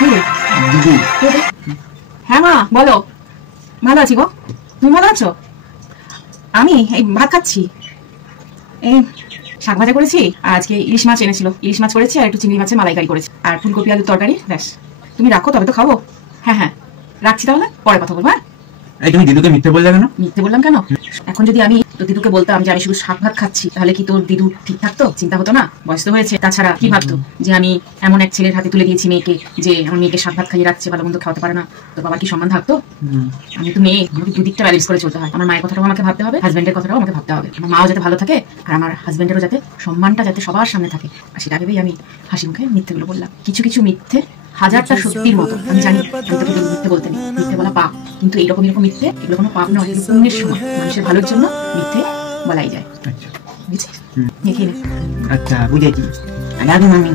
দিদি। হ্যাঁ মা বলো। ভালো আছি গো, তুমি ভালো আছো? আমি এই ভাত খাচ্ছি। এই শাক ভাজা করেছি, আর আজকে ইলিশ মাছ এনেছিল, ইলিশ মাছ করেছি, আর একটু চিংড়ি মাছের মালাইকারি করেছি, আর ফুলকপি আলুর তরকারি, ব্যাস। তুমি রাখো তবে তো খাবো। হ্যাঁ হ্যাঁ রাখছি, তাহলে পরে কথা বলবো। হ্যাঁ এই তুমি দিদুকে মিথ্যে বললে কেন? মিথ্যে বললাম কেন? এখন যদি আমি তোর দিদুকে বলতাম যে আমি শুধু শাক ভাত খাচ্ছি, তাহলে কি তোর দিদু ঠিক থাকতো? চিন্তা হতো না? বয়স তো হয়েছে। তাছাড়া কি ভাবতো যে আমি এমন এক ছেলের হাতে তুলে দিয়েছি মেয়েকে, যে আমার মেয়েকে শাক ভাত খাইয়ে রাখছে, ভালো মন্দ খাওয়াতে পারে না, তো বাবার কি সম্মান থাকতো? আমি তো মেয়ে, আমাকে দুদিকটা ব্যালেন্স করে চলতে হয়। আমার মায়ের কথাটাও আমাকে ভাবতে হবে, হাজবেন্ডের কথাটাও আমাকে ভাবতে হবে। আমার মাও যাতে ভালো থাকে, আর আমার হাজবেন্ডেরও যাতে সম্মানটা যাতে সবার সামনে থাকে, আর সেটা ভেবেই আমি হাসি মুখে মিথ্যেগুলো বললাম। কিছু কিছু মিথ্যে হাজারটা সত্যির মতো। আমি জানি আমি তোকে মিথ্যে বলতে নেই, মিথ্যে বলা পাপ, কিন্তু এইরকম এরকম মিথ্যে এগুলো কোনো পাপ নয়, এগুলো পুণ্যের সময়। মানুষের ভালোর জন্য মিথ্যে বলাই যায়। আচ্ছা বুঝছিস? দেখি আচ্ছা বুঝেছি। আগে মামি।